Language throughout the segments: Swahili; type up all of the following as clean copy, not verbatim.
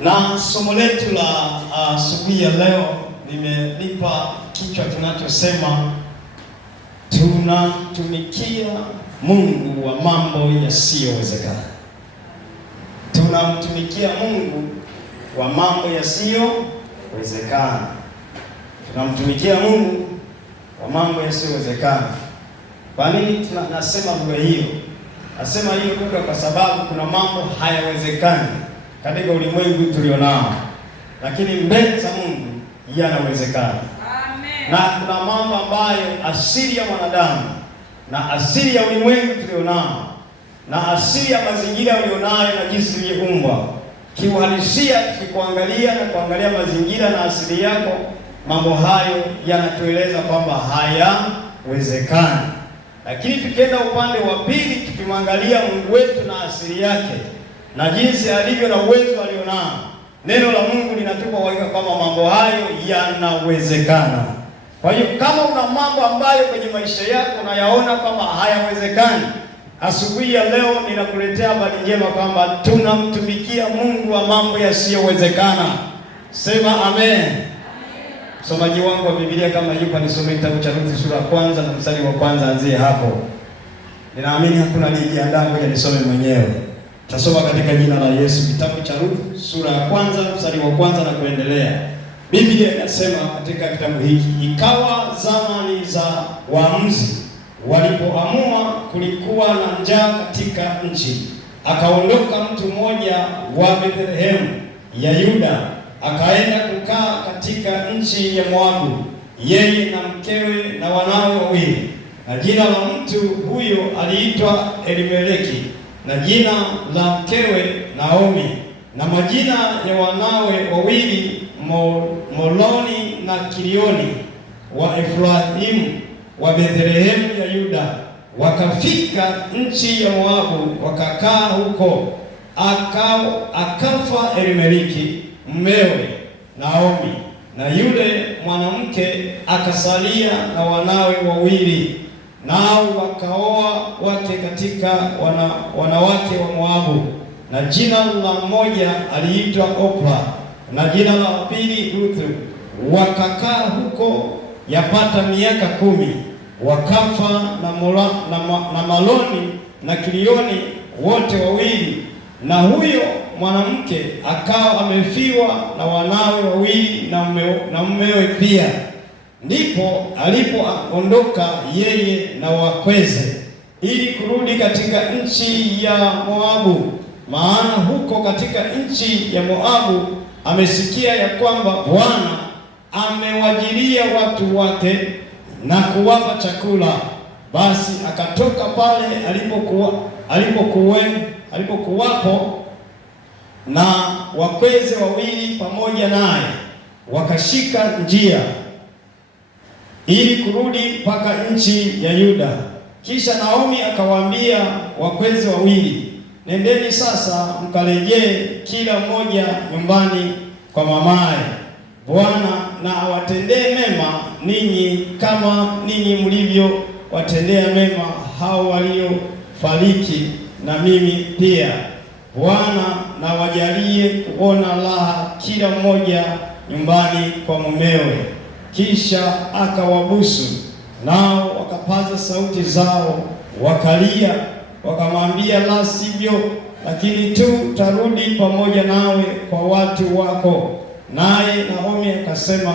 Na somo letu la asubuhi ya leo nimelipa kichwa kinachosema tunamtumikia Mungu wa mambo yasiyowezekana. Tunamtumikia Mungu wa mambo yasiyowezekana. Tunamtumikia Mungu wa mambo yasiyowezekana. Kwa nini tunasema lugha hiyo? Nasema hiyo lugha kwa sababu kuna mambo hayawezekani katika ulimwengu tulionao, lakini mbele za Mungu yanawezekana. Amen. Na kuna mambo ambayo asili ya mwanadamu na asili ya ulimwengu tulionao na asili ya mazingira ulionayo na jinsi ulivyoumbwa, kiuhalisia tukikuangalia na kuangalia mazingira na asili yako, mambo hayo yanatueleza kwamba hayawezekani. Lakini tukienda upande wa pili, tukimwangalia Mungu wetu na asili yake na jinsi alivyo na uwezo alionao, neno la Mungu linatupa uhakika kwamba mambo hayo yanawezekana. Kwa hiyo kama una mambo ambayo kwenye maisha yako unayaona kwamba hayawezekani, asubuhi ya leo ninakuletea habari njema kwamba tunamtumikia Mungu wa mambo yasiyowezekana. Sema amen. Msomaji wangu wa Biblia kama yupo nisome kitabu cha Ruthu sura ya kwanza na mstari wa kwanza, anzie hapo. Ninaamini hakuna aliyejiandaa, ngoja nisome mwenyewe. Tasoma katika jina la Yesu, kitabu cha Ruthu sura ya kwanza mstari wa kwanza na kuendelea. Biblia inasema katika kitabu hiki, ikawa zamani za waamuzi walipoamua, kulikuwa na njaa katika nchi. Akaondoka mtu mmoja wa Bethlehemu ya Yuda, akaenda kukaa katika nchi ya Moabu, yeye na mkewe na wanawe wawili. Na jina la mtu huyo aliitwa Elimeleki, na jina la mkewe Naomi, na majina ya wanawe wawili Moloni na Kilioni, wa Efraimu wa Bethlehemu ya Yuda. Wakafika nchi ya Moabu, wakakaa huko. Akafa Elimeleki mmewe Naomi, na yule mwanamke akasalia na wanawe wawili, nao wakaoa wake katika wanawake wa Moabu. Na jina la mmoja aliitwa Opra, na jina la pili Ruthu. Wakakaa huko yapata miaka 10. Wakafa na Maloni na Kilioni wote wawili, na huyo mwanamke akawa amefiwa na wanawe wawili na mumewe pia. Ndipo alipoondoka yeye na wakweze ili kurudi katika nchi ya Moabu, maana huko katika nchi ya Moabu amesikia ya kwamba Bwana amewajilia watu wake na kuwapa chakula. Basi akatoka pale alipokuwapo na wakweze wawili pamoja naye, wakashika njia ili kurudi mpaka nchi ya Yuda. Kisha Naomi akawaambia wakweze wawili, nendeni sasa mkarejee kila mmoja nyumbani kwa mamaye. Bwana na awatendee mema ninyi kama ninyi mlivyo watendea mema hao waliofariki, na mimi pia. Bwana na wajalie kuona raha kila mmoja nyumbani kwa mumewe. Kisha akawabusu, nao wakapaza sauti zao wakalia, wakamwambia, la sivyo, lakini tu tarudi pamoja nawe kwa watu wako. Naye Naomi akasema,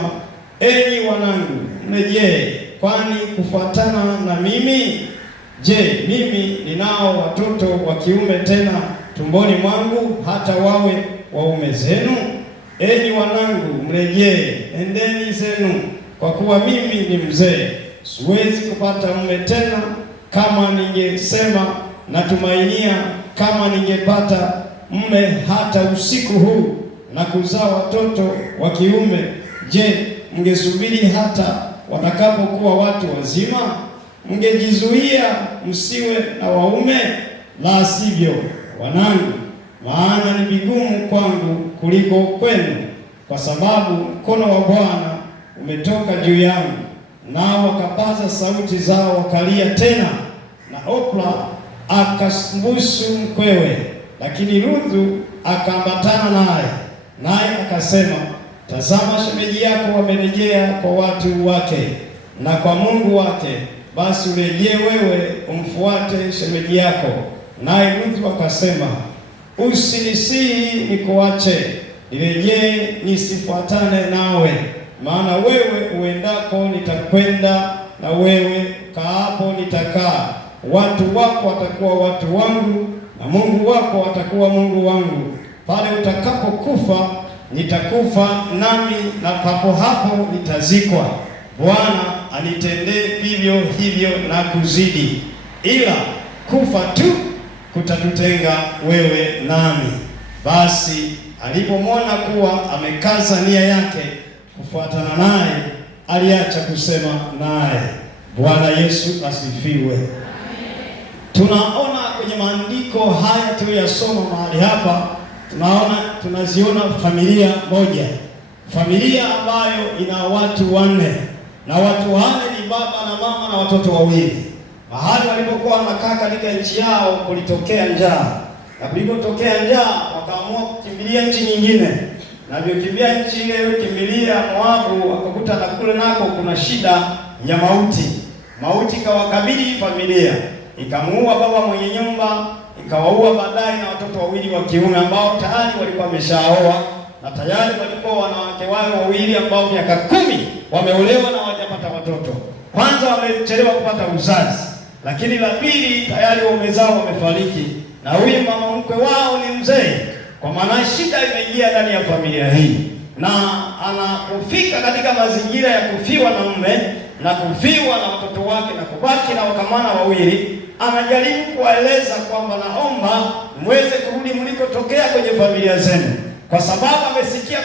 enyi wanangu, mrejee, kwani kufuatana na mimi? Je, mimi ninao watoto wa kiume tena tumboni mwangu, hata wawe waume zenu? Enyi wanangu, mrejee, endeni zenu, kwa kuwa mimi ni mzee, siwezi kupata mume tena. Kama ningesema natumainia kama ningepata mume hata usiku huu na kuzaa watoto wa kiume, je, mngesubiri hata watakapokuwa watu wazima? Mngejizuia msiwe na waume? La sivyo, wanangu, maana ni vigumu kwangu kuliko kwenu, kwa sababu mkono wa Bwana umetoka juu yangu. Nao wakapaza sauti zao wakalia tena, na Opra akambusu mkwewe, lakini Ruthu akaambatana naye. naye akasema, tazama, shemeji yako amerejea kwa watu wake na kwa Mungu wake, basi urejee wewe umfuate shemeji yako. Naye Ruthu akasema, usinisihi nikuache, nirejee nisifuatane nawe, maana wewe uendako nitakwenda, na wewe kaapo nitakaa. Watu wako watakuwa watu wangu, na Mungu wako atakuwa Mungu wangu. Pale utakapokufa nitakufa nami, na papo hapo nitazikwa. Bwana anitendee vivyo hivyo na kuzidi, ila kufa tu kutatutenga wewe nami. Basi alipomwona kuwa amekaza nia yake kufuatana naye, aliacha kusema naye. Bwana Yesu asifiwe. Tunaona kwenye maandiko haya tuliyosoma mahali hapa, tunaziona familia moja, familia ambayo ina watu wanne, na watu wanne ni baba na mama na watoto wawili. Mahali walipokuwa wanakaa katika nchi yao kulitokea njaa, na kulipotokea njaa wakaamua kukimbilia nchi nyingine, na aliyokimbia nchi ile kukimbilia Moabu, wakakuta na kule nako kuna shida ya mauti. Mauti ikawakabili familia, ikamuua baba mwenye nyumba, ikawaua baadaye na watoto wawili wa kiume ambao tayari walikuwa wameshaoa, na tayari walikuwa wanawake wao wawili ambao miaka 10 wameolewa na hawajapata watoto. Kwanza wamechelewa kupata uzazi, lakini la pili tayari waume zao wamefariki, na huyu mama mkwe wao ni mzee. Kwa maana shida imeingia ndani ya familia hii, na anapofika katika mazingira ya kufiwa na mume na kufiwa na watoto wake na kubaki na wakamana wawili, anajaribu kuwaeleza kwamba naomba mweze kurudi mlikotokea kwenye familia zenu, kwa sababu amesikia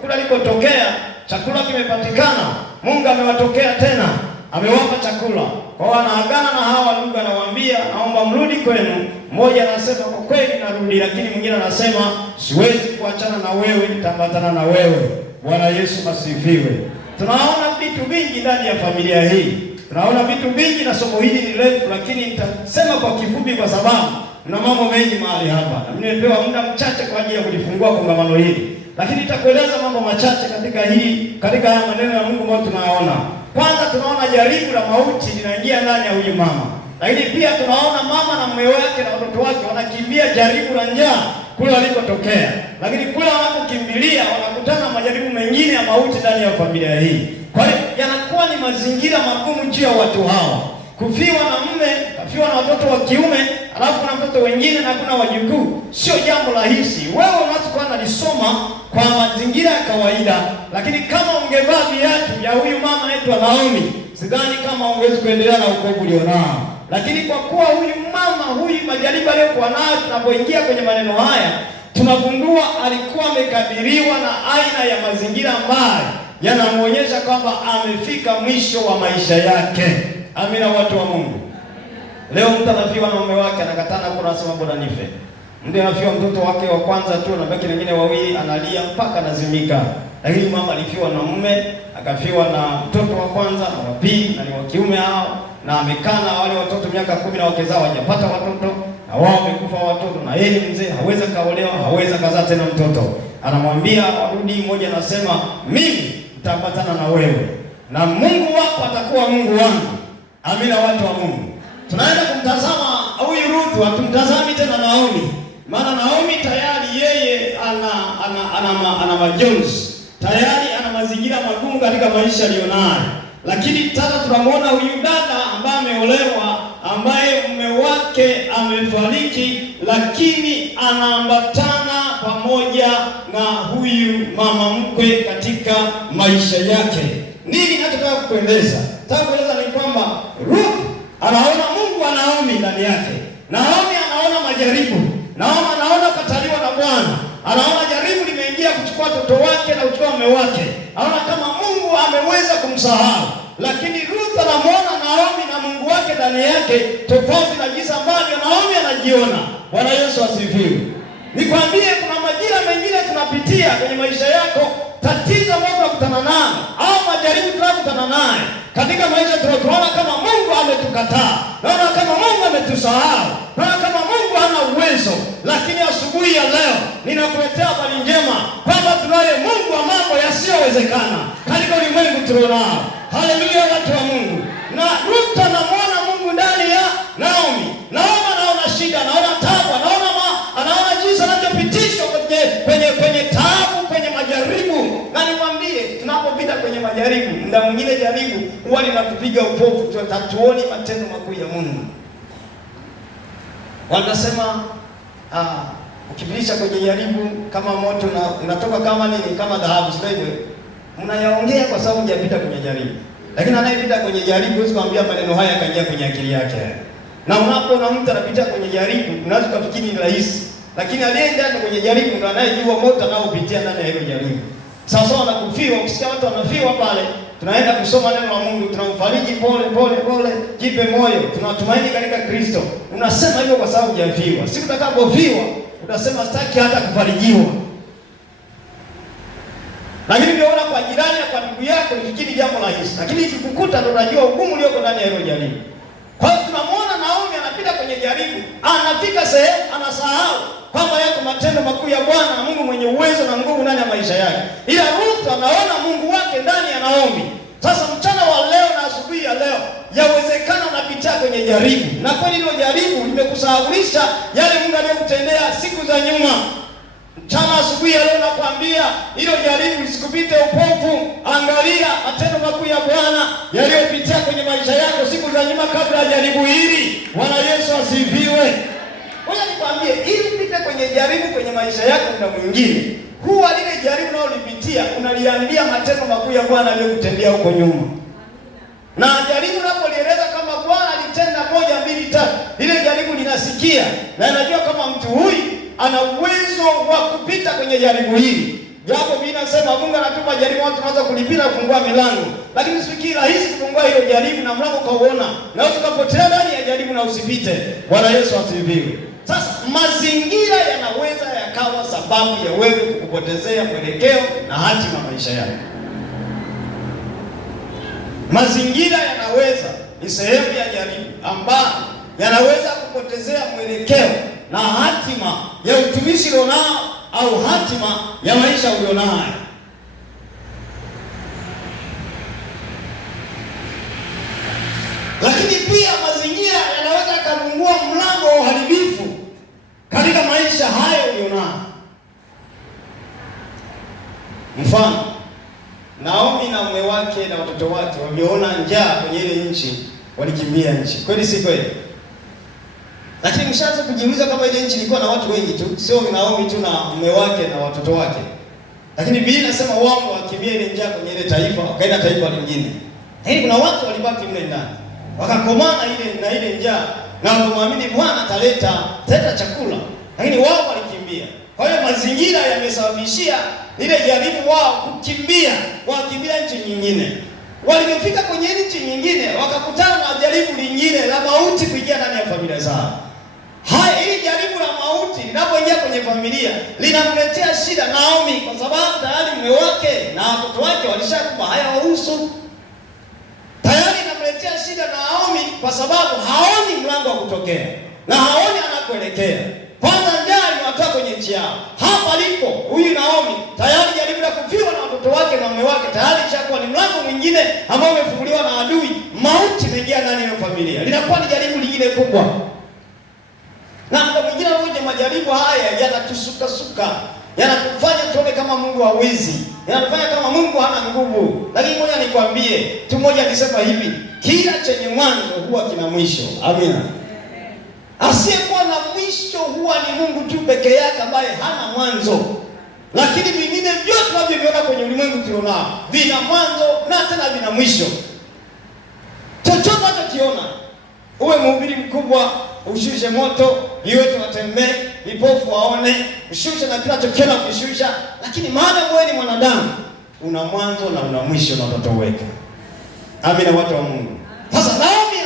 kule alikotokea chakula kimepatikana, Mungu amewatokea tena, amewapa chakula. Kwa wanaagana na hawa ndugu, anawaambia naomba mrudi kwenu. Mmoja anasema kwa kweli narudi, lakini mwingine anasema siwezi kuachana na wewe, nitaambatana na wewe. Bwana Yesu asifiwe. Tunaona vitu vingi ndani ya familia hii, tunaona vitu vingi, na somo hili ni refu, lakini nitasema kwa kifupi kwa sababu na mambo mengi mahali hapa, na mimi nimepewa muda mchache kwa ajili ya kulifungua kongamano hili, lakini nitakueleza mambo machache katika haya maneno ya Mungu ambayo tunayaona. Kwanza tunaona jaribu la mauti linaingia ndani ya huyu mama, lakini pia tunaona mama na mume wake na watoto wake wanakimbia jaribu la njaa kule walikotokea, lakini kule wanapokimbilia wanakutana majaribu mengine ya mauti ndani ya familia hii. Kwa hiyo yanakuwa ni mazingira magumu juu ya watu hawa, kufiwa na mume, kufiwa na watoto wa kiume, alafu na watoto wengine na kuna wajukuu. Sio jambo rahisi. Wewe unachokuwa unalisoma kwa mazingira ya kawaida, lakini kama ungevaa viatu ya huyu mama anaitwa Naomi, sidhani kama ungeweza kuendelea na wokovu ulionao. Lakini kwa kuwa huyu mama, huyu majaribu aliyokuwa nayo, tunapoingia kwenye maneno haya tunagundua alikuwa amekadiriwa na aina ya mazingira ambayo yanamuonyesha kwamba amefika mwisho wa maisha yake. Amina, watu wa Mungu. Leo mtu anafiwa na mume wake, anakatana kuna anasema bora nife. Mtu anafiwa mtoto wake wa kwanza tu, na baki wengine wawili, analia mpaka anazimika. Lakini mama alifiwa na mume, akafiwa na mtoto wa kwanza na wa pili, na ni wa kiume hao, na amekaa na wale watoto miaka 10 na wake zao hawajapata watoto, na wao wamekufa watoto, na yeye mzee hawezi kaolewa, hawezi kazaa tena mtoto. Anamwambia warudi, mmoja anasema mimi nitaambatana na wewe, na Mungu wako atakuwa Mungu wangu. Amina, watu wa Mungu. Tunaenda kumtazama huyu Ruthu, hatumtazami tena Naomi, maana Naomi tayari yeye ana majonzi, tayari ana mazingira magumu katika maisha aliyonayo. Lakini sasa tunamwona huyu dada ambaye ameolewa, ambaye mume wake amefariki, lakini anaambatana pamoja na huyu mama mkwe katika maisha yake. Nini nataka kukueleza? Nataka kueleza ni kwamba Ruth anaona Mungu wa Naomi ndani yake. Naomi anaona majaribu, Naomi anaona kataliwa na Bwana, anaona jaribu limeingia kuchukua watoto wake na kuchukua mume wake, anaona kama Mungu ameweza kumsahau. Lakini Ruth anamwona Naomi na Mungu wake ndani yake, tofauti na jinsi ambavyo Naomi anajiona. Bwana Yesu asifiwe. Nikwambie, kuna majira mengine tunapitia kwenye maisha yako, tatizo ambalo tunakutana nalo au majaribu tunakutana nayo katika maisha, tunaona kama Mungu ametukataa, tunaona kama Mungu ametusahau, tunaona kama Mungu hana uwezo. Lakini asubuhi ya leo ninakuletea habari njema kwamba yasiyowezekana katika ulimwengu tulionao. Haleluya, watu wa Mungu. Na Ruth anamwona Mungu ndani ya Naomi. Naomi anaona shida, anaona taabu, anaona jinsi anavyopitishwa kwenye taabu, kwenye majaribu. Na nikwambie, tunapopita kwenye majaribu, muda mwingine jaribu huwa linatupiga upofu, tutatuoni matendo makuu ya Mungu. Wanasema ukipitisha kwenye jaribu kama moto na unatoka kama nini, kama dhahabu, sio hivyo? Mnayaongea kwa sababu hujapita kwenye jaribu. Lakini anayepita kwenye jaribu huwezi kumwambia maneno haya kaingia kwenye akili yake. Na unapoona mtu anapita kwenye jaribu, unaweza kufikiri ni rahisi. Lakini aliyeenda kwenye jaribu ndo anayejua moto anaopitia ndani ya hilo jaribu. Sasa wanakufiwa, ukisikia watu wanafiwa pale, tunaenda kusoma neno la Mungu, tunamfariji pole, jipe moyo, tunatumaini katika Kristo. Unasema hivyo kwa sababu hujafiwa. Siku utakapofiwa, utasema sitaki hata kufarijiwa. Lakini ukiona kwa jirani na kwa ndugu yako nifikiri jambo rahisi. Lakini ikikukuta ndo unajua ugumu ulioko ndani ya hilo jaribu. Kwa hiyo tunamwona Naomi anapita kwenye jaribu, anafika sehemu anasahau kwamba yako matendo makuu ya Bwana na Mungu mwenye uwezo na nguvu ndani ya maisha yake. Ila Ruth anaona Mungu wake ndani ya Naomi. Sasa mchana wa leo na asubuhi ya leo, yawezekana unapitia kwenye jaribu. Na kweli hilo jaribu limekusahaulisha yale Mungu aliyokutendea siku za nyuma. Mchana asubuhi ya leo nakwambia hilo jaribu lisikupite upofu. Angalia matendo makuu ya Bwana yaliyopitia kwenye maisha yako siku za nyuma kabla ya jaribu hili. Bwana Yesu asifiwe. Ngoja nikwambie, ili upite kwenye jaribu kwenye maisha yako na mwingine, huwa lile jaribu unalolipitia unaliambia matendo makuu ya Bwana aliyokutendea huko nyuma. Na jaribu unapolieleza kama Bwana alitenda 1, 2, 3, lile jaribu linasikia na inajua kama mtu huyu ana uwezo wa kupita kwenye jaribu hili. Japo mimi nasema Mungu anatupa jaribu watu tunaanza kulipita kufungua milango. Lakini si rahisi kufungua hilo jaribu na mlango kauona. Na ukapotea ndani ya jaribu na usipite. Bwana Yesu asifiwe. Sasa mazingira yanaweza yakawa sababu ya wewe kukupotezea mwelekeo na hatima maisha yako. Mazingira yanaweza ni sehemu ya jaribu ambayo yanaweza kupotezea mwelekeo na hatima ya utumishi ulionao au hatima ya maisha ulionayo. Lakini pia mazingira yanaweza kufungua mlango wa uharibifu katika maisha hayo ulionayo. Mfano, Naomi na mume wake na watoto wake waliona njaa kwenye ile nchi, walikimbia nchi. Kweli si kweli? Lakini mshaanza kujiuliza kama ile nchi ilikuwa na watu wengi tu, sio Naomi tu na mume wake na watoto wake. Lakini Biblia inasema wao wakimbia ile njaa kwenye ile taifa, wakaenda taifa lingine. Lakini kuna watu walibaki mle ndani. Wakakomana ile njaa na kumwamini Bwana ataleta chakula. Lakini wao walikimbia. Kwa hiyo mazingira yamesababishia ile jaribu wao kukimbia, wakimbia nchi nyingine. Walipofika kwenye nchi nyingine, wakakutana na jaribu lingine la mauti kuingia ndani ya familia zao. Hili jaribu la mauti linapoingia kwenye familia linamletea shida Naomi, kwa sababu tayari mume wake na watoto wake walishakufa, hayawahusu. Tayari inamletea shida Naomi kwa sababu haoni mlango wa kutokea na haoni anakoelekea. Kwanza njaa imewatoa kwenye nchi yao. Hapa lipo huyu Naomi tayari jaribu la kufiwa na watoto wake na mume wake tayari ishakuwa ni mlango mwingine ambao umefunguliwa na adui. Mauti imeingia ndani ya familia. Linakuwa ni jaribu lingine kubwa. Na kwa mwingine wote majaribu haya yanatusuka, yanatufanya tuone kama Mungu hawezi, yanatufanya kama Mungu hana nguvu. Lakini ngoja nikwambie, mtu mmoja alisema hivi, kila chenye mwanzo huwa kina mwisho. Amina. Asiyekuwa na mwisho huwa ni Mungu tu peke yake ambaye hana mwanzo. Lakini vingine vyote tunavyoviona kwenye ulimwengu tulionao vina mwanzo na tena vina mwisho. Chochote unachokiona, uwe mhubiri mkubwa, ushushe moto, viwete watembee, vipofu waone, ushushe na kila chokiona ukishusha, lakini maana wewe ni mwanadamu, una mwanzo na una mwisho na utatoweka. Amina, watu wa Mungu. Sasa Naomi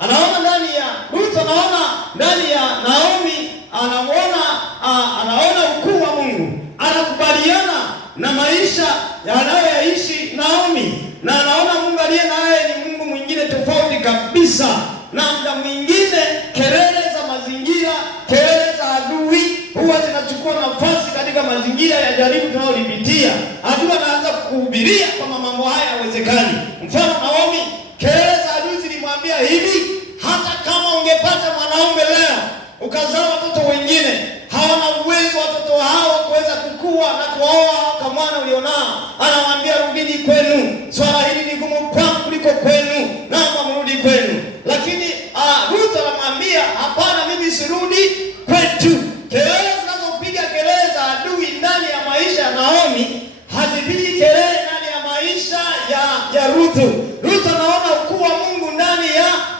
anaona ndani ya Ruth, anaona ndani ya Naomi, anaona ukuu wa Mungu, anakubaliana na maisha yanayoishi Naomi, na anaona Mungu aliye naye ni Mungu mwingine tofauti kabisa. Na muda mwingine kelele za mazingira, kelele za adui huwa zinachukua nafasi katika mazingira ya jaribu tunalolipitia. Adui anaanza kuhubiria kwamba mambo haya hayawezekani. Mfano Naomi, kelele za adui zilimwambia hivi, hata kama ungepata mwanaume leo ukazaa watoto wengine, hawana uwezo watoto hao kuweza kukua na kuoa kwa mwana ulionao. Anawaambia rudini kwenu, swala hili ni gumu kwangu kuliko kwenu, naomba mrudi kwenu. Lakini Ruth anamwambia hapana, mimi sirudi kwetu. Kelele zinazopiga kelele za adui ndani ya maisha ya Naomi hazipigi kelele ndani ya maisha ya Ruth. Ruth anaona ukuu wa Mungu ndani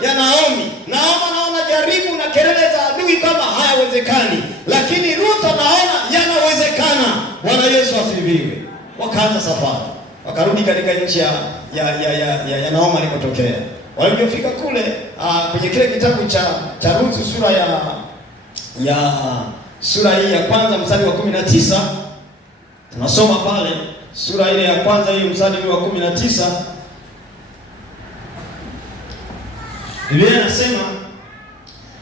ya Naomi. Naomi anaona jaribu na kelele za adui kama hayawezekani, lakini Ruth anaona yanawezekana. Bwana Yesu asifiwe. Wakaanza safari, wakarudi katika nchi ya Naomi alikotokea. Walipofika kule kwenye kile kitabu cha Ruth sura hii ya kwanza mstari wa 19, tunasoma pale sura ile ya kwanza hiyo mstari wa 19. Biblia inasema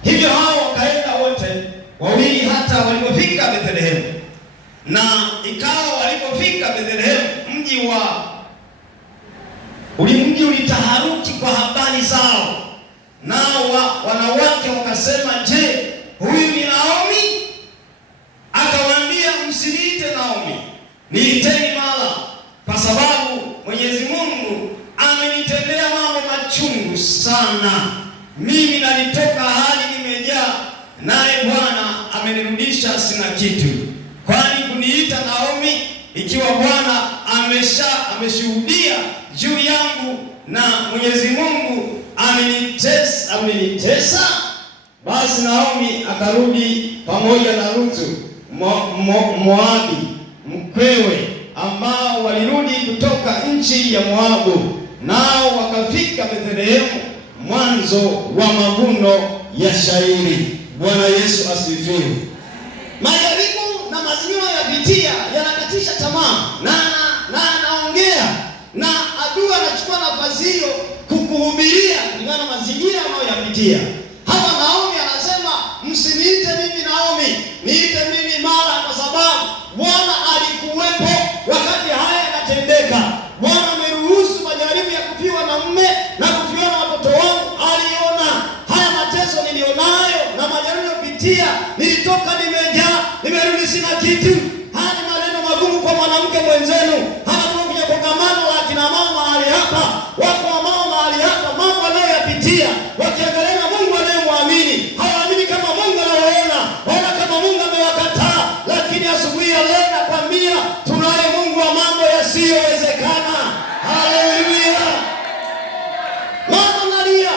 hivyo hao wakaenda wote wawili hata walipofika Bethlehemu. Na ikawa walipofika Bethlehemu, mji ulitaharuki kwa habari zao. Nao wanawake wakasema, je, huyu ni Naomi? Akawaambia, msiniite Naomi, niiteni Mara, kwa sababu Mwenyezi Mungu amenitendea mambo machungu sana. Mimi nalitoka hali nimejaa, naye Bwana amenirudisha sina kitu. Kwani kuniita Naomi, ikiwa Bwana ameshuhudia juu yangu na Mwenyezi Mungu amenitesa? Basi Naomi akarudi pamoja na Ruthu Moabi mkwewe, ambao walirudi kutoka nchi ya Moabu, nao wakafika Bethlehemu mwanzo wa mavuno ya shairi. Bwana Yesu asifiwe. Majaribu na mazingira yapitia yanakatisha tamaa, na anaongea na adui anachukua nafasi hiyo kukuhubiria kulingana na mazingira anayoyapitia. Hapa Naomi anasema, msiniite mimi Naomi, niite mimi Mara, kwa sababu Bwana alikuwepo wakati haya yanatendeka. Bwana ameruhusu majaribu ya kufiwa na mume na kufiwa na watoto wangu. Aliona haya mateso nilionayo na majaribu yopitia, nilitoka nimejaa, nimerudi sina kitu. Haya ni maneno magumu kwa mwanamke mwenzenu. Hata tunakuja kongamano la kina mama mahali hapa, wako mama mahali hapa, mambo anayoyapitia, wakiangalia na Mungu anayemwamini, hawaamini kama Mungu anawaona, waona kama Mungu amewakataa. Lakini asubuhi ya leo nakwambia, tunaye Mungu wa mambo yasiyowezekana. Haleluya. Mama Maria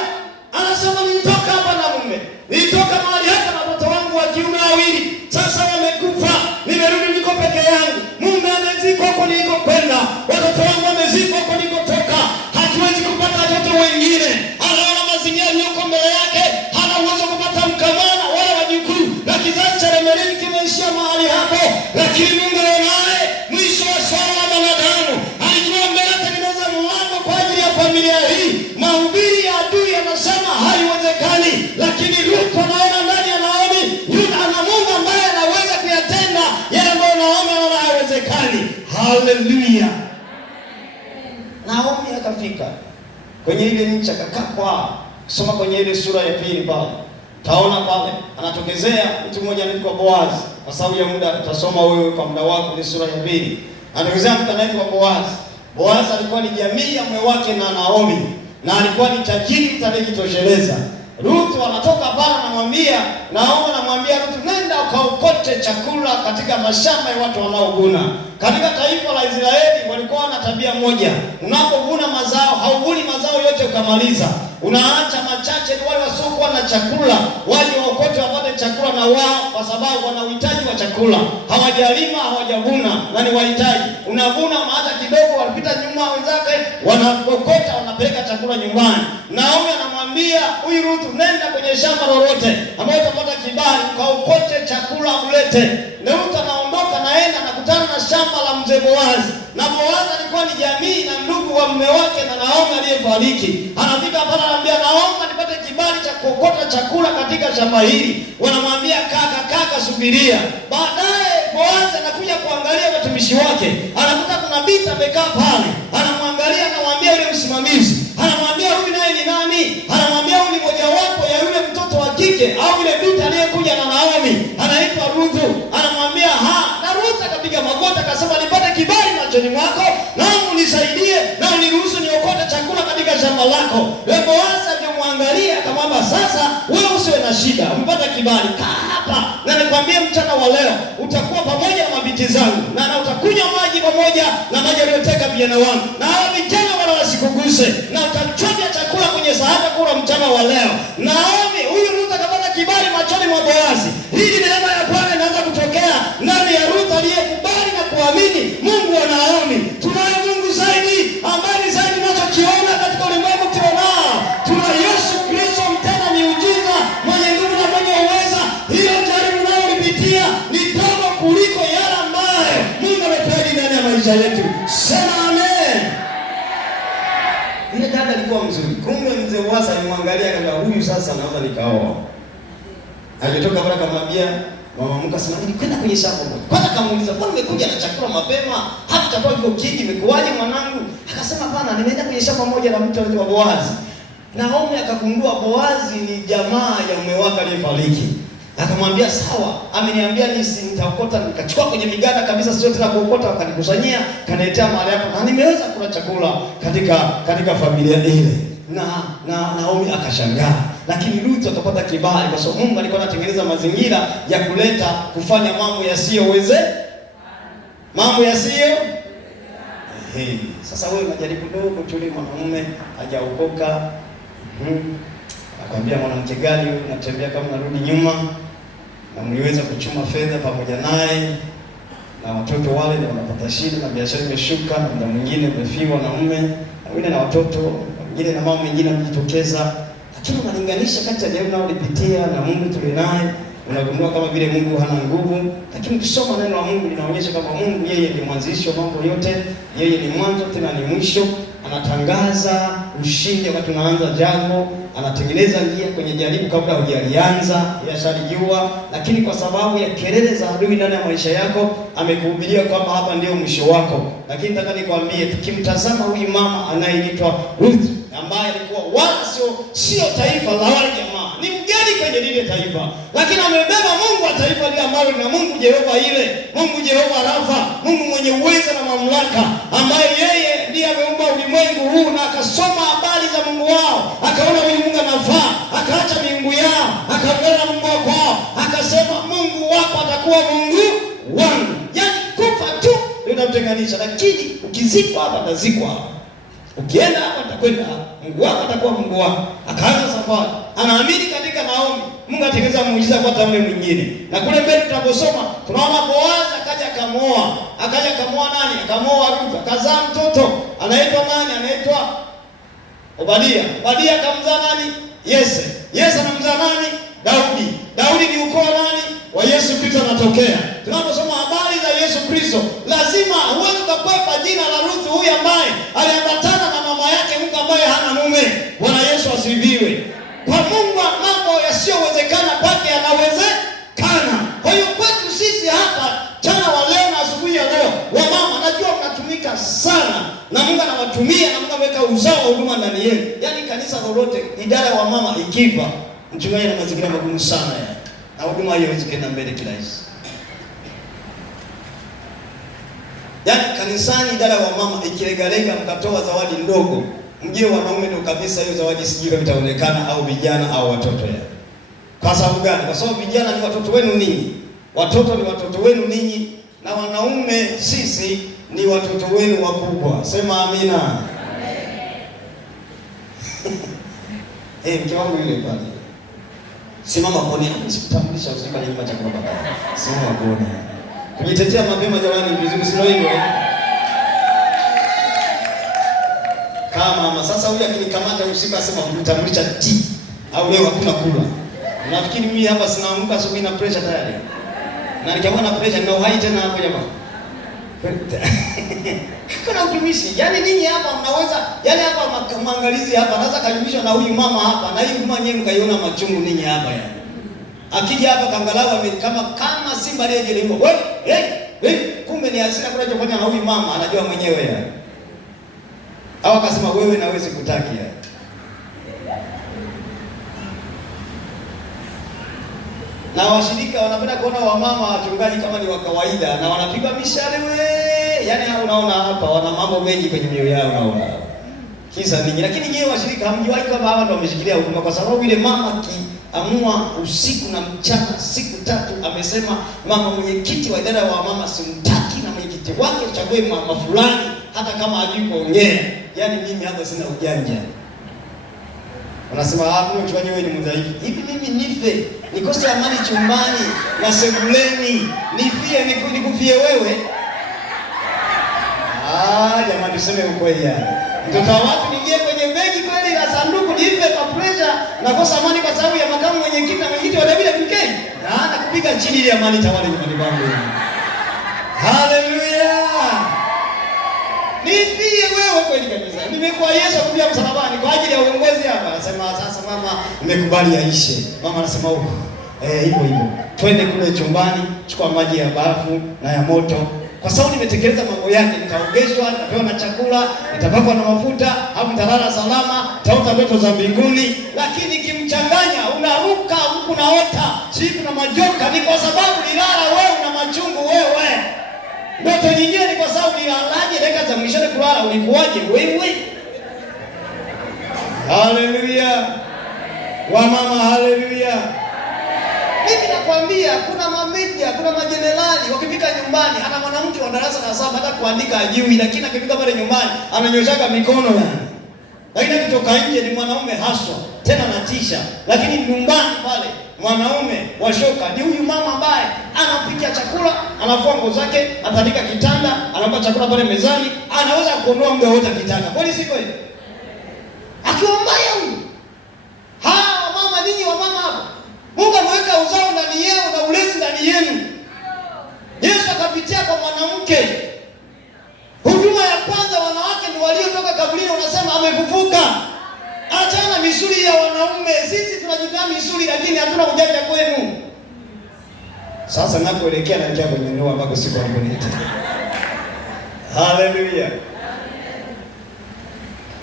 anasema, nilitoka hapa na mume, nilitoka mahali hapa na watoto wangu wa kiume wawili, sasa wamekufa, nimerudi niko peke yangu. Mume amezikwa huko nilikokwenda, watoto wangu wamezikwa huko nilikotoka, hatuwezi kupata watoto wengine. Anaona mazingira yaliyoko mbele yake, hana uwezo kupata mkamana wala wajukuu, na kizazi cha Remeleki kimeishia mahali hapo. Lakini Mungu anaye mwisho wa swala la wanadamu, alijua mbele atengeneza mlango kwa ajili ya familia hii. Mahubiri ya adui yanasema haiwezekani, lakini Ruth anaona ndani ya Naomi ana Mungu ambaye anaweza kuyatenda yale ambayo Naomi anaona haiwezekani. Haleluya. Naomi akafika kwenye ile nchi, akakaa kwa soma kwenye ile sura ya pili pale, taona pale anatokezea mtu mmoja anaitwa Boazi. Kwa sababu ya muda utasoma wewe kwa muda wako, ni sura ya pili. Anatokezea mtu anaitwa Boazi. Boazi alikuwa ni jamii ya mume wake na Naomi, na alikuwa ni tajiri mtajitosheleza. Ruth anatoka pale, anamwambia Naomi, anamwambia Ruth, nenda ukaokote chakula katika mashamba ya watu wanaovuna. Katika taifa la Israeli walikuwa na tabia moja, unapovuna mazao hauvuni mazao yote ukamaliza, unaacha machache wale wasiokuwa na chakula waje waokote wapate chakula na wao, kwa sababu wana uhitaji wa chakula, hawajalima hawajavuna na ni wahitaji. Unavuna hata kidogo, walipita nyuma wenzake wanaokota, wanapeleka chakula nyumbani. Naomi anamwambia huyu Ruth, nenda kwenye shamba lolote ambao utapata kibali, ukaokote chakula ulete. Ruth anaondoka, naenda nakutana na shamba la mzee Boazi, na Boazi alikuwa ni jamii na ndugu wa mume wake na Naomi aliyefariki. Anafika pale, anamwambia Naomi, nipate kibali cha kuokota chakula katika shamba hili. Wanamwambia kaka subiria. Baadaye Boazi anakuja kuangalia watumishi wake, anakuta kuna binti amekaa pale, anamwangalia, anamwambia yule msimamizi, anamwambia huyu naye ni nani? Anamwambia huyu ni mojawapo ya yule mtoto wa kike au yule binti aliyekuja na Naomi, anaitwa Ruthu. Anamwambia na Ruthu akapiga magoti akasema, nipate kibali machoni mwako, naomba unisaidie na uniruhusu niokote chakula katika shamba lako. Boazi akamwangalia akamwambia, sasa wewe usiwe na shida, umepata kibali, kaa hapa na nikwambie mchana wa leo utakuwa pamoja na mabinti zangu na utakunywa maji pamoja na maji aliyoteka vijana wangu, na hao vijana wala wasikuguse, na utachovya chakula kwenye sahani kula mchana wa leo. Naomi, huyu Ruthu akapata kibali machoni mwa Boazi. Hii ni neema ya Bwana inaanza kutokea ndani ya Ruthu aliyekubali na kuamini Mungu wa Naomi. Tunaye Mungu zaidi, ambaye ni zaidi tunachokiona katika ulimwengu tunao. Tuna Yesu Kristo mtenda miujiza, mwenye nguvu na mwenye uweza. Hiyo jaribu unayolipitia ni dogo kuliko yale ambayo Mungu ametuahidi ndani ya maisha yetu. Sema amen. Ile dada alikuwa mzuri. Kumbe mzee Boazi alimwangalia kama huyu sasa naweza nikaoa. Alitoka pale akamwambia mama mke, sema nilikwenda kwenye shamba moja. Kwanza akamuuliza, "Mbona umekuja na chakula mapema? Hata chakula kiko kingi, imekuwaje mwanangu?" Akasema, "Hapana, nimeenda kwenye shamba moja na mtu anaitwa Boazi." Naomi akagundua Boazi ni jamaa ya mume wake aliyefariki. Akamwambia, "Sawa, ameniambia nitaokota." Nikachukua kwenye miganda kabisa, sio tena kuokota, akanikusanyia, kaniletea mahali hapo, na nimeweza kula chakula katika familia ile. Na Naomi akashangaa, lakini Ruthu akapata kibali kwa sababu Mungu alikuwa anatengeneza mazingira ya kufanya mambo yasiyo. Sasa wewe unajaribu dogo tu, ile mwanamume hajaokoka. Akamwambia, "Mwanamke gani wewe unatembea kama unarudi nyuma?" Na mliweza kuchuma fedha pamoja naye, na watoto wale ndio wanapata shida, na biashara imeshuka, na muda mwingine umefiwa na mume, na wengine na watoto, na wengine na mambo mengine yanajitokeza. Lakini unalinganisha kati ya leo unaolipitia na Mungu tulionaye, unagundua kama vile Mungu hana nguvu. Lakini ukisoma neno la Mungu linaonyesha kama Mungu yeye ni mwanzilishi wa mambo yote, yeye ni mwanzo tena ni mwisho. Anatangaza ushindi wakati unaanza jambo, anatengeneza njia kwenye jaribu kabla hujalianza, yashalijua. Lakini kwa sababu ya kelele za adui ndani ya maisha yako, amekuhubiria kwamba hapa ndio mwisho wako. Lakini nataka nikwambie, tukimtazama huyu mama anayeitwa Ruthu, ambaye alikuwa wala sio taifa la wale jamaa, ni mgeni kwenye lile taifa, lakini amebeba Mungu wa taifa lile ambalo na Mungu Jehova Mungu Jehova Rafa, Mungu mwenye uwezo na mamlaka, ambaye yeye ndiye ameumba ulimwengu huu. Na akasoma habari za Mungu wao, akaona huyu Mungu anafaa, akaacha miungu yao, akaungana na Mungu wao, akasema Mungu wako atakuwa Mungu wangu. Yaani kufa tu linamtenganisha, lakini ukizikwa hapa atazikwa hapa, ukienda hapa atakwenda hapa, Mungu wako atakuwa Mungu wako. Akaanza safari, anaamini katika Naomi, Mungu atengeneza muujiza kwa tamu mwingine. Na kule mbele tunaposoma tunaona Boazi akaja akamuoa nani? Akamuoa Ruthu, akazaa mtoto anaitwa nani? Anaitwa Obadia. Obadia akamzaa nani? Yese anamzaa nani? Daudi ni ukoo nani? Wa Yesu Kristo anatokea. Tunaposoma habari za Yesu Kristo, lazima huwezi kukwepa jina la Ruthu, huyu ambaye aliambatana na mama yake mke ambaye hana mume. Bwana Yesu asifiwe. Kwa Mungu mambo yasiyowezekana kwake yanawezekana. Kwa hiyo kwetu sisi hapa jana wa leo na asubuhi ya leo, wamama najua mnatumika sana na Mungu anawatumia, na Mungu ameweka uzao wa huduma ndani yenu. Yaani kanisa lolote, idara ya wamama ikifa, mchungaji na mazingira magumu sana ya. Na huduma hiyo haiwezi kwenda mbele kirahisi. Yaani kanisani idara ya wamama ikilegalega mkatoa zawadi ndogo, mjie wanaume ndio kabisa hiyo zawadi sijui kama itaonekana, au vijana au watoto ya. Kwa sababu gani? Kwa sababu vijana ni watoto wenu ninyi. Watoto ni watoto wenu ninyi, na wanaume sisi ni watoto wenu wakubwa. Sema amina. Amen. Mke wangu yule pale. Simama kone, sikutambulisha usika nyuma cha baba. Simama kone. Kujitetea mapema jamani, vizuri sio hivyo. Kama sasa huyu akinikamata usika asema kumtambulisha au leo hakuna kula. Unafikiri mimi hapa sinaamka asubuhi na pressure tayari? Na nikiamka na pressure na uhai tena hapo jamaa. Kuna utumishi. Yaani ninyi hapa mnaweza, yaani hapa maangalizi hapa anaweza kajumishwa na huyu mama hapa, na hii mama nyenye mkaiona machungu ninyi hapa Akija hapa kangalau kama simba aliyejelewa. Wewe, kumbe kumbe ni hasira kuna chofanya na huyu mama anajua mwenyewe ya. Au akasema wewe na wewe sikutaki ya. Na washirika wanapenda kuona wamama wachungaji kama ni wa kawaida na wanapigwa mishale we. Yaani unaona hapa wana mambo mengi kwenye mioyo yao unaona. Kisa nini? Lakini nyewe washirika hamjuai kama hawa ndio wameshikilia huduma kwa sababu ile mama amua usiku na mchana siku 3 amesema mama mwenyekiti wa idara wa mama simtaki na mwenyekiti wake uchague mama fulani hata kama hajui kuongea. Yaani mimi hapa sina ujanja. Wanasema hapo mchungaji wewe ni mdhaifu. Hivi mimi nife, nikose amani chumbani na sebuleni, nifie nikufie wewe? Jamani tuseme ukweli yani. Mtoto wa watu niingie kwenye begi kweli la sanduku niipe kwa pressure na kosa amani kwa sababu ya makamu mwenyekiti na mwenyekiti wa David Mkei. Na kupiga chini ile amani tawale nyumbani kwangu. Haleluya. Nifie wewe kweli kabisa. Nimekuwa Yesu kuja msalabani kwa ajili ya uongozi hapa. Anasema sasa mama nimekubali yaishe. Mama anasema huko. Hivyo. Twende kule chumbani, chukua maji ya barafu na ya moto. Kwa sababu nimetekeleza mambo yake, nitaogeshwa, nitapewa na chakula, nitapakwa na mafuta, au nitalala salama, nitaota ndoto za mbinguni. Lakini kimchanganya unaruka huku naota, siku na majoka ni kwa sababu nilala wewe na machungu wewe. Ndoto nyingine ni kwa sababu nilalaje dakika za mwisho kulala ulikuwaje wewe? Haleluya. Wamama haleluya. Mimi nakwambia kuna mamedia, kuna majenerali wakifika nyumbani, ana mwanamke wa darasa la 7 hata kuandika ajui, lakini akifika pale nyumbani ananyoshaga mikono yani. Lakini akitoka nje ni mwanaume haswa, tena natisha. Lakini nyumbani pale mwanaume wa shoka ni huyu mama ambaye anapikia chakula, anafua nguo zake, atandika kitanda, anampa chakula pale mezani, anaweza kuondoa muda wote kitanda. Kwani si kweli? Akiwa mbaya huyu. Mama ninyi wa mama hapa. Mungu ameweka uzao ndani yenu na ulezi ndani yenu. Yesu akapitia kwa mwanamke. Huduma ya kwanza wanawake ndio waliotoka kaburini wanasema amefufuka. Achana misuli ya wanaume. Sisi tunajitaa misuli lakini hatuna ujanja kwenu. Sasa nakuelekea kwenye ndoa ambako siku aliponiita. Haleluya.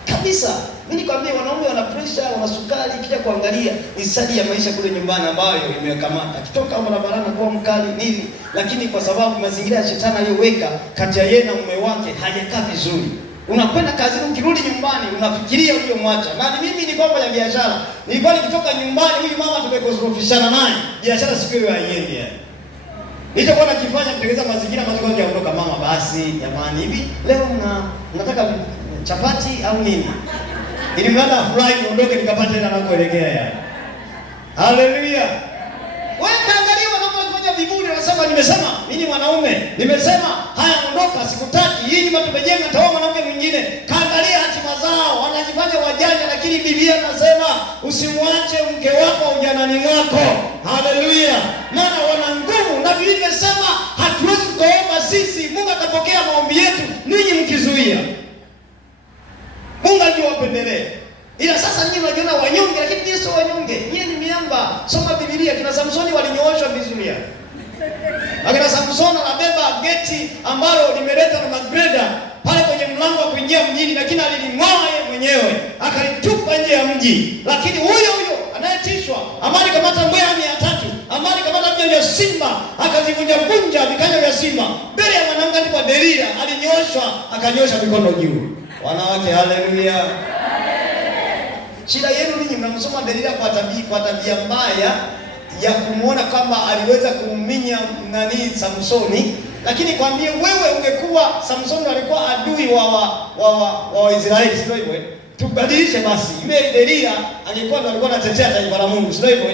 Kabisa. Mimi nikwambia wanaume wana pressure, wana sukari, kija kuangalia ni sadi ya maisha kule nyumbani ambayo imekamata. Akitoka barabarani kwa mkali nini, lakini kwa sababu mazingira ya shetani aliyoweka kati ya yeye na mume wake hajakaa vizuri. Unakwenda kazini ukirudi nyumbani unafikiria uliyomwacha. Na mimi nilikuwa kwenye biashara. Nilikuwa nikitoka nyumbani huyu mama tumekorofishana naye. Biashara siku hiyo haiendi yani. Nilichokuwa nakifanya kutengeneza mazingira mazuri ya kuondoka mama basi jamani hivi leo nataka chapati au nini? Ili mlada fly niondoke nikapate tena nakoelekea yani. Haleluya. Wewe kaangalia wanapofanya viburi wanasema nimesema mimi mwanaume nimesema haya ondoka sikutaki hii nyumba tumejenga taoa mwanamke mwingine. Kaangalia hatima zao wanajifanya wajanja lakini Biblia inasema usimwache mke wako ujanani mwako. Haleluya. Maana wana nguvu na Biblia inasema hatuwezi kuomba sisi Mungu atapokea maombi yetu ninyi mkizuia. Mungu aliwapendelea. Ila sasa nyinyi mnajiona wanyonge lakini Yesu wanyonge. Nyinyi ni miamba. Soma Biblia kina Samsoni walinyooshwa vizuri. Akina Samsoni anabeba geti ambalo limeleta na magreda pale kwenye mlango wa kuingia mjini lakini aliling'oa yeye mwenyewe akalitupa nje ya mji. Lakini huyo anayetishwa amani kamata mbweha 300, amani kamata vya simba akazivunja vikanya vya simba. Mbele ya mwanamke alikuwa Delila alinyoshwa akanyosha mikono juu. Wanawake haleluya. Shida yenu ninyi mnamsoma Delila kwa tabia mbaya ya kumuona kama aliweza kuminya Samsoni, lakini kwambie wewe ungekuwa Samsoni alikuwa adui wa Israeli sio hivyo? Tubadilishe basi. Yule Delila alikuwa ndo alikuwa anatetea taifa la Mungu sio hivyo?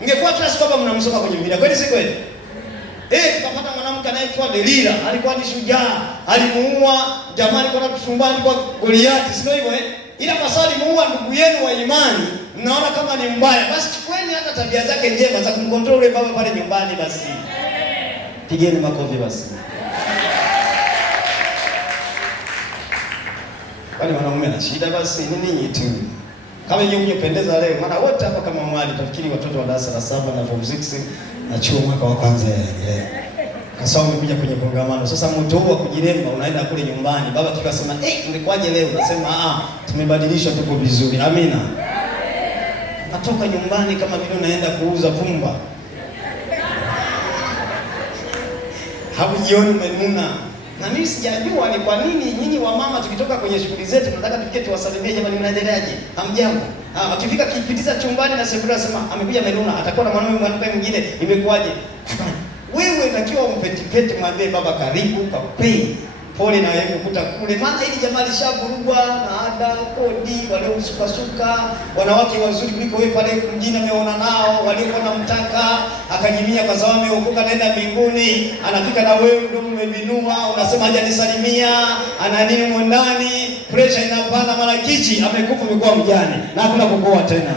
Ungekuwa kila siku hapa mnamsoma kwenye Biblia. Kweli si kweli? Tukapata mwanamke anaitwa Delila, alikuwa ni shujaa, alimuua jamaa alikuwa anatusumbua alikuwa Goliathi sio hivyo? Ila kwa sababu alimuua ndugu yenu wa imani, mnaona kama ni mbaya. Basi chukueni hata tabia zake njema za kumcontrol yule baba pale nyumbani basi. Pigeni makofi basi. Kwani wanaume na shida basi ni ninyi tu. Kama nyinyi mnyopendeza leo, maana wote hapa kama mwali tafikiri watoto wa darasa la 7 na form 6 na chuo mwaka wa kwanza. Sasa umekuja kwenye kongamano. Sasa moto huu wa kujiremba unaenda kule nyumbani. Baba tukasema, ungekwaje leo? Unasema, tumebadilishwa, tuko vizuri. Amina. Natoka nyumbani kama vile unaenda kuuza pumba. Haujioni umenuna. Na mimi sijajua ni kwa nini nyinyi wamama tukitoka kwenye shughuli zetu tunataka tufike tuwasalimie, jamani mnaendeleaje? Hamjambo. Akifika kipitiza chumbani na sebuleni anasema amekuja amenuna, atakuwa na mwanamke mwingine, imekuaje? Wewe unatakiwa umpetipete, mwambie baba karibu, kapei. Pole na wewe kukuta kule, maana hili jamaa lishavurugwa na ada, kodi, waliosukasuka, wanawake wazuri kuliko wewe pale mjini ameona nao, waliokuwa namtaka, akajimia kwa sababu ameokoka naenda mbinguni, anafika na wewe ndio umevinua, unasema hajanisalimia, ana nini mwandani, pressure inapanda, mara kichi amekufa, amekuwa mjane, na hakuna kukoa tena.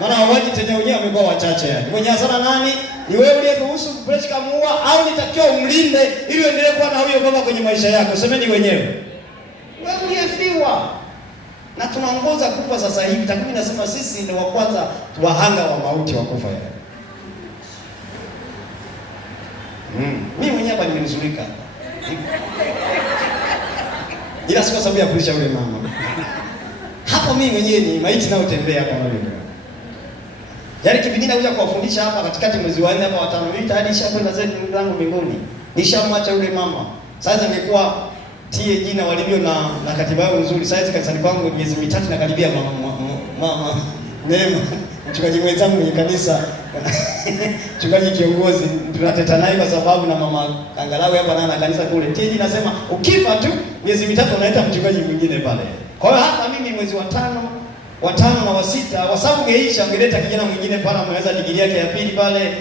Maana wawaji tena wenyewe wamekuwa wachache yani. Mwenye hasara nani? Ni wewe uliyeruhusu pressure kamuua, au nitakiwa umlinde ili uendelee kuwa na huyo baba kwenye maisha yako? Semeni wenyewe. Wewe uliyefiwa. Na tunaongoza kufa sasa hivi. Takwimu inasema sisi ndio wa kwanza wahanga wa mauti wa kufa yani. Mimi mwenyewe hapa nimenizulika. Ila si kwa sababu ya kulisha yule mama. Hapo mimi mwenyewe ni maiti nao tembea kama vile. Yaani kipindi nakuja kuwafundisha hapa katikati mwezi wa 4 hapa wa 5, mimi tayari nishakwenda zetu mlango mbinguni. Nishamwacha yule mama. Sasa nimekuwa tie jina walivyo na katiba yao nzuri. Sasa kanisani kwangu miezi 3 nakaribia mama Neema, mchungaji mwenzangu kwenye kanisa. Mchungaji kiongozi tunateta naye kwa sababu na mama Kangalawe hapa na kanisa kule. Tie jina nasema ukifa tu miezi 3 unaita mchungaji mwingine pale. Kwa hiyo hata mimi mwezi wa 5 na wa 6 wasabu geisha ungeleta kijana mwingine pale ameweza digrii yake ya pili pale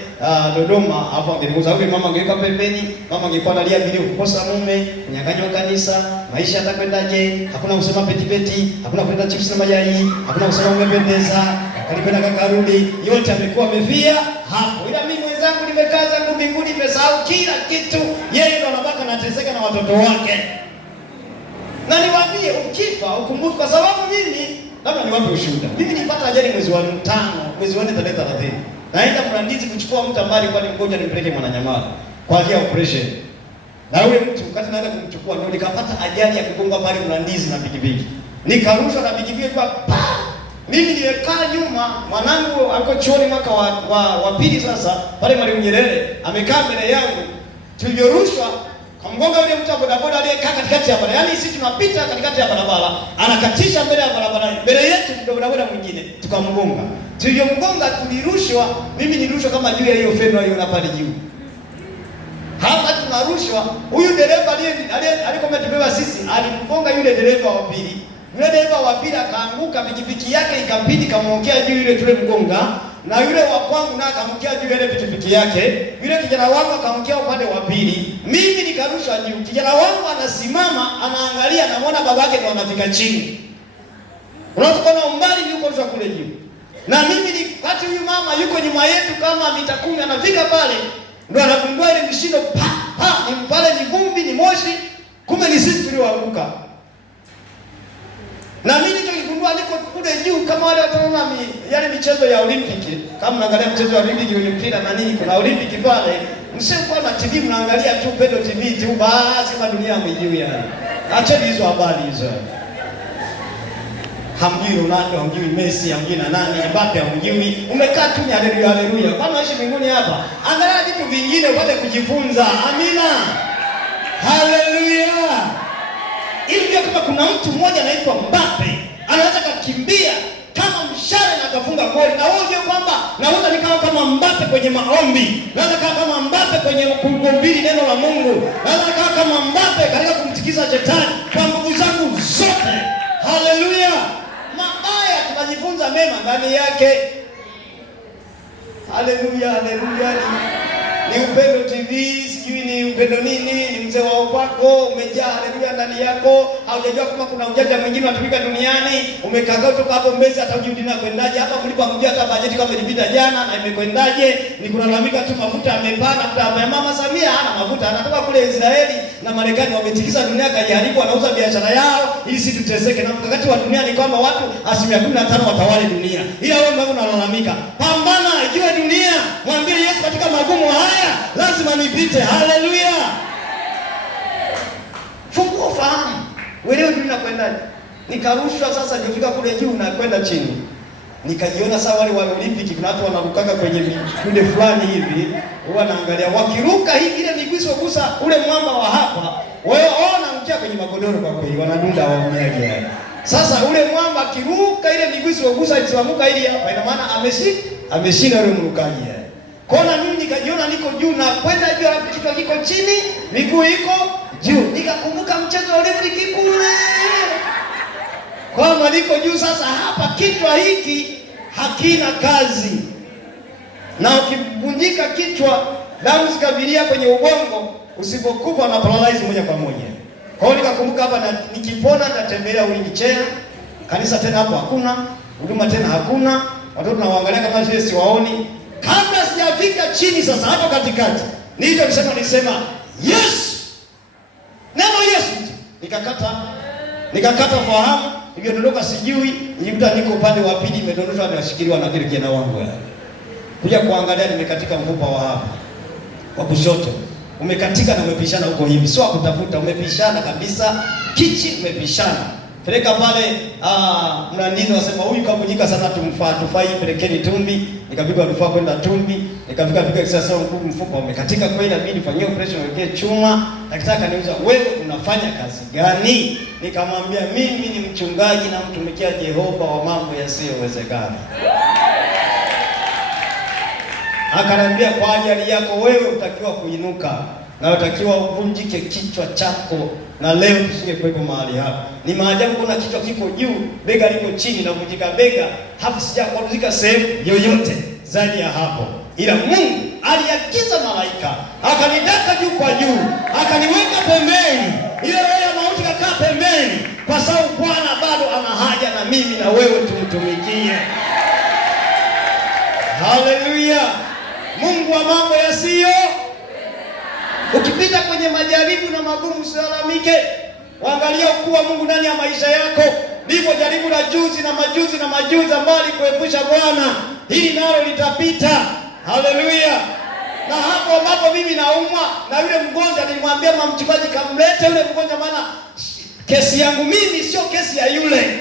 Dodoma, hapo angelikuza yule mama angeweka pembeni, mama angekuwa analia bila kukosa mume, kunyang'anywa kanisa, maisha yatakwendaje? Hakuna kusema peti, hakuna kwenda chips na mayai, hakuna kusema umependeza, alikwenda kakarudi, yote amekuwa amefia hapo. Ila mimi mwenzangu nimekaa zangu mbinguni, nimesahau kila kitu, yeye ndo anabaka anateseka na watoto wake. Na niwaambie ukifa ukumbuke, kwa sababu mimi labda niwape ushuhuda. Mimi nilipata ajali mwezi wa 5, mwezi wa 4 tarehe 30. Naenda Mlandizi kuchukua mtu ambaye alikuwa ni mgonjwa nimpeleke Mwananyamala kwa ajili ya operation. Na yule mtu wakati naenda kumchukua ndio nikapata ajali ya kugonga pale Mlandizi na pikipiki. Nikarushwa na pikipiki kwa mimi nimekaa nyuma, mwanangu alikuwa chuoni mwaka wa pili sasa, pale Mwalimu Nyerere, amekaa mbele yangu. Tulivyorushwa kamgonga yule mtu wa bodaboda aliyekaa katikati ya barabara. Yaani sisi tunapita katikati ya barabara, anakatisha mbele ya barabara. Mbele yetu ndio bodaboda mwingine, tukamgonga. Tulivyomgonga tulirushwa, mimi nirushwa kama juu ya hiyo feno hiyo pale juu. Hapa tunarushwa, huyu dereva alikuwa ametubeba sisi, alimgonga yule dereva wa pili. Yule dereva wa pili akaanguka, pikipiki yake ikapindi kamwongea juu yule tule mgonga. Na yule wa kwangu na akamkia juu ile pikipiki yake. Yule kijana wangu akamkia upande wa pili. Mimi nikarushwa juu. Kijana wangu anasimama, anaangalia, anaona babake ndo anafika chini. Unaona umbali yuko rushwa kule juu. Na mimi ni kati huyu mama yuko nyuma yetu kama mita 10, anafika pale ndo anagundua ile mshindo ni pale, ni vumbi, ni moshi, kumbe ni sisi tulioanguka. Na mimi niligundua niko kule juu kama wale wataona yale michezo ya Olimpiki. Kama mnaangalia mchezo wa Olimpiki ule mpira na nini, kuna Olimpiki pale. Msikuwa na TV mnaangalia tu Pedo TV tu basi, kama dunia mwijui yani. Acheni hizo habari hizo. Hamjui Ronaldo, hamjui Messi, hamjui na nani, Mbappe hamjui. Umekaa tu ni haleluya haleluya. Kwa nini mbinguni hapa? Angalia vitu vingine upate kujifunza. Amina. Haleluya. Ili kama kuna mtu mmoja anaitwa Mbappe, anaweza kukimbia kama mshale na akafunga goli. Na wewe unajua kwamba naweza nikawa kama Mbappe kwenye maombi. Naweza kama Mbappe kwenye kuhubiri neno la Mungu. Naweza kama Mbappe katika kumtikiza shetani kwa nguvu zangu zote. Haleluya. Mabaya tunajifunza mema ndani yake. Haleluya, haleluya. Ni Upendo TV, sijui ni Upendo nini, ni mzee wa upako umejaa haleluya. ndani yako, haujajua kama kuna ujanja mwingine unatumika duniani. Umekaa toka hapo Mbezi, hata hujui dunia kwendaje. Hapa mlipo hamjui hata bajeti kama ilipita jana na imekwendaje. Ni kulalamika tu mafuta yamepanda. Hata Mama Samia hana mafuta, anatoka kule Israeli na Marekani wametikisa dunia, kajaribu wanauza biashara yao ili si tuteseke. Na mkakati wa dunia ni kwamba watu 15% watawale dunia. Ila wewe mbona unalalamika? Pambana, ijue dunia. Mwambie Yesu, katika magumu haya lazima nipite. Haleluya. Fungua fahamu. Wewe dunia kwendaje? Nikarushwa sasa nilifika kule juu na kwenda chini. Nikajiona sawa wale wa Olympic, kuna watu wanarukaka kwenye kunde fulani hivi. Huwa naangalia wakiruka hivi ile miguu gusa ule mwamba wa hapa. Wewe ona mkia kwenye magodoro kwa kweli wanadunda waomeaje. Sasa ule mwamba akiruka ile miguu gusa isiwamuka ili hapa, ina maana ameshinda yule mrukaji. Kona mimi nikajiona niko juu na kwenda juu, alafu kichwa kiko chini, miguu iko juu. Nikakumbuka mchezo wa Olympic kule. Kwa niko juu sasa, hapa kichwa hiki hakina kazi. Na ukivunjika kichwa, damu zikavilia kwenye ubongo, usipokufa na paralyze moja kwa moja. Kwa hiyo nikakumbuka hapa, na nikipona nitatembelea wheelchair. Kanisa tena hapo hakuna, huduma tena hakuna. Watoto nawaangalia kama vile siwaoni. Kabla sijafika chini sasa hapo katikati, nilisema yes. Neno Yesu. Nikakata fahamu, niliondoka sijui, nilikuta niko upande wa pili, nimedondoshwa na shikiliwa na kile kijana wangu. Kuja kuangalia nimekatika mfupa wa hapa wa kushoto. Umekatika na umepishana huko hivi. Sio kutafuta, umepishana kabisa. Kichi umepishana. Peleka pale mlandizi wasema huyu kavunjika sana, tufai pelekeni Tumbi. Nikapigwa rufaa kwenda Tumbi. Nikafika sasa mfupa umekatika kweli, inabidi nifanyie operation wekee chuma. Daktari kaniuliza, wewe unafanya kazi gani? Nikamwambia mimi ni mchungaji na mtumikia Jehova wa mambo yasiyowezekana. Akaniambia kwa ajili yako wewe utakiwa kuinuka na utakiwa uvunjike kichwa chako, na leo tusingekuwepo mahali hapa. Ni maajabu kuna kichwa kiko juu, bega liko chini na kuvunjika bega, hapo sijakwaruzika sehemu yoyote zaidi ya hapo. Ila Mungu aliagiza malaika, akanidaka juu kwa juu, akaniweka pembeni. Ile roho ya mauti kakaa pembeni, kwa sababu Bwana bado ana haja na mimi na wewe tumtumikie. Haleluya. Mungu wa mambo yasiyo. Ukipita kwenye majaribu na magumu usilalamike. Waangalia ukuu wa Mungu ndani ya maisha yako. Ndivyo jaribu la juzi na majuzi ambalo alikuepusha Bwana, hili nalo litapita. Haleluya. Na hapo ambapo mimi naumwa na yule mgonjwa, nilimwambia mama mchungaji kamlete yule mgonjwa, maana kesi yangu mimi sio kesi ya yule.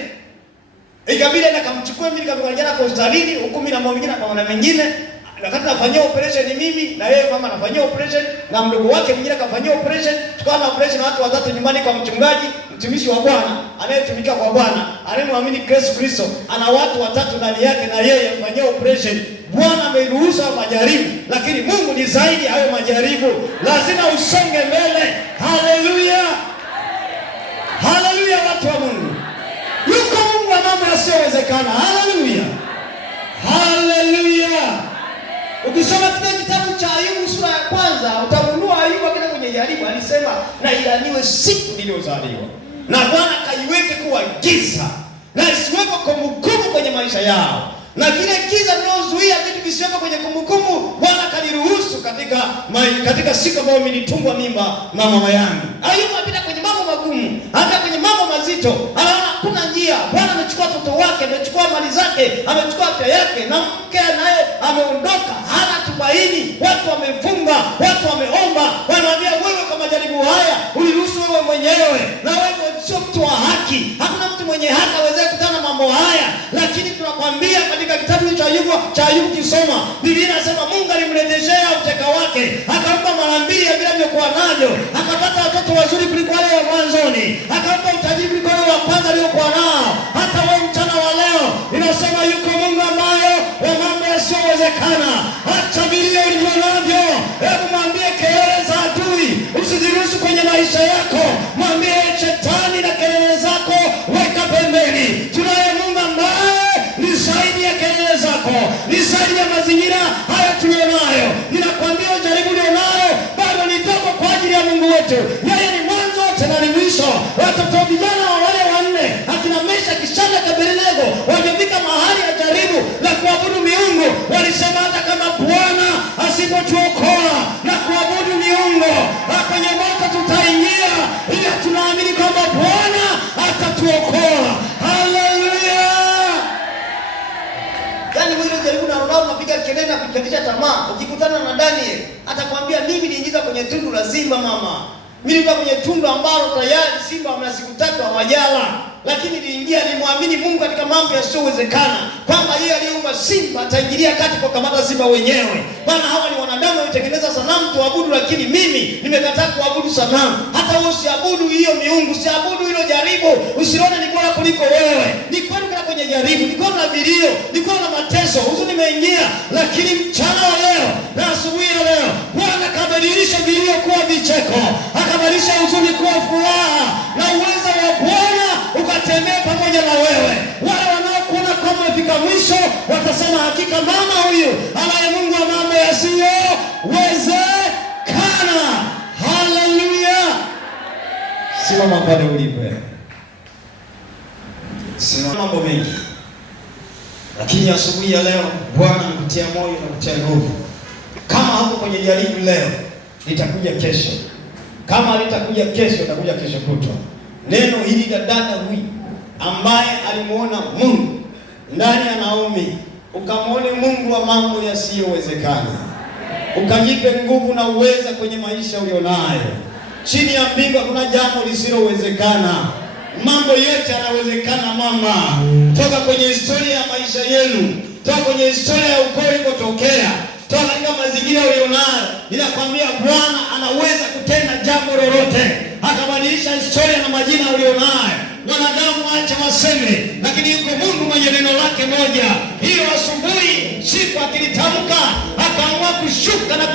Ikabidi nikamchukua mimi nikamwangalia kwa hospitali huko, mimi na mwingine na mwana mwingine. Wakati nafanyia operation mimi na yeye mama anafanyia operation na mdogo wake mwingine akafanyia operation. Tukawa na operation watu watatu nyumbani kwa mchungaji, mtumishi wa Bwana, anayetumika kwa Bwana, anayemwamini Yesu Kristo, ana watu watatu ndani yake na yeye afanyia operation. Bwana ameruhusu majaribu, lakini Mungu ni zaidi ya hayo majaribu. Lazima usonge mbele. Haleluya. Haleluya watu wa Mungu. Yuko Mungu wa mambo yasiyowezekana. Haleluya. Haleluya. Ukisoma katika kitabu cha Ayubu sura ya kwanza, utagundua Ayubu akenda kwenye jaribu alisema na ilaniwe siku niliyozaliwa. Na Bwana kaiweke kuwa giza na isiwepo kumbukumbu kwenye maisha yao. Na kile giza linalozuia vitu visiwepo kwenye kumbukumbu, Bwana kaniruhusu katika siku ambayo nilitungwa mimba na mama yangu. Ayubu apita kwenye mambo magumu, hata kwenye mambo mazito, anaona hakuna njia. Bwana amechukua watoto wake, amechukua mali zake, amechukua afya yake, na mke naye ameondoka, hana tumaini. Watu wamefunga, watu wameomba, wanamwambia wewe kwa majaribu haya uliruhusu wewe mwenyewe, na wewe sio mtu wa haki. Hakuna mtu mwenye haki aweze kutana mambo haya, lakini tunakwambia katika kitabu cha Ayubu kisoma, Biblia inasema Mungu alimrejeshea uteka wake, akampa mara mbili ya vile alivyokuwa navyo, akapata watoto wazuri kuliko wale wa mwanzoni, akampa utajiri kuliko wale wa kwanza aliokuwa nao. Hata wewe mchana wa leo inasema yuko Mungu ambaye wa mambo yasiyowezekana. Acha vilio ulivyo navyo, hebu mwambie kelele za adui usiziruhusu kwenye maisha yako. Mwambie shetani na kelele zako weka pembeni. Tunaye Mungu ambaye ni zaidi ya kelele zako, ni zaidi ya mazingira haya tulionayo. Ninakwambia jaribu ulionalo bado ni dogo kwa ajili ya Mungu wetu. Yeye ni mwanzo tena ni mwisho. watoto vijana wa wale wanne akina Meshaki, Shadraka, Abednego wangefika mahali ya jaribu la kuabudu miungu, walisema hata kama Bwana asipotuokoa na kuabudu miungu kwenye moto tutaingia, ila tunaamini kwamba Bwana atatuokoa. Haleluya! Yaani wewe jaribu na Ronaldo unapiga kelele na kukatisha tamaa. Ukikutana na Daniel atakwambia mimi niingiza kwenye tundu la simba mama. Mimi nilikuwa kwenye tundu ambalo tayari simba wana siku 3 hawajala, lakini niliingia, nimwamini Mungu katika mambo yasiyowezekana, kwamba yeye aliyeumba simba ataingilia kati kwa kamata simba wenyewe. Maana hawa ni wanadamu walitengeneza sanamu tuabudu, lakini mimi nimekataa kuabudu sanamu. Hata wewe usiabudu hiyo miungu, usiabudu hilo jaribu, usione ni bora kuliko wewe. Ni kweli kana kwenye jaribu, ni kweli na vilio, ni kweli na mateso, huzuni imeingia, lakini mchana wa leo na asubuhi ya leo Bwana kabadilisha vilio kuwa vicheko, akabadilisha huzuni kuwa furaha, na uwezo wa Bwana ukatembea pamoja na wewe. Wale wanaokuona kama umefika mwisho watasema hakika mama huyu anaye Mungu wa mambo yasiyowezekana. Haleluya! Simama pale ulipo. Simama mambo mengi, lakini asubuhi ya leo Bwana anakutia moyo na kutia nguvu. Kama hapo kwenye jaribu leo, litakuja kesho. Kama litakuja kesho, litakuja kesho kutwa. Neno hili la dada huyu ambaye alimuona Mungu ndani ya Naomi, ukamwone Mungu wa mambo yasiyowezekana, ukajipe nguvu na uweza kwenye maisha ulionayo. Chini ya mbingu kuna jambo lisilowezekana. Mambo yote yanawezekana mama. Toka kwenye historia ya maisha yenu, toka kwenye historia ya ukoo ulikotokea, toka katika mazingira ulionayo, ninakwambia Bwana anaweza kutenda jambo lolote, akabadilisha historia na majina ulionayo. Wanadamu acha waseme, lakini yuko Mungu mwenye neno lake moja. Hiyo asubuhi siku akilitamka, akaamua kushuka na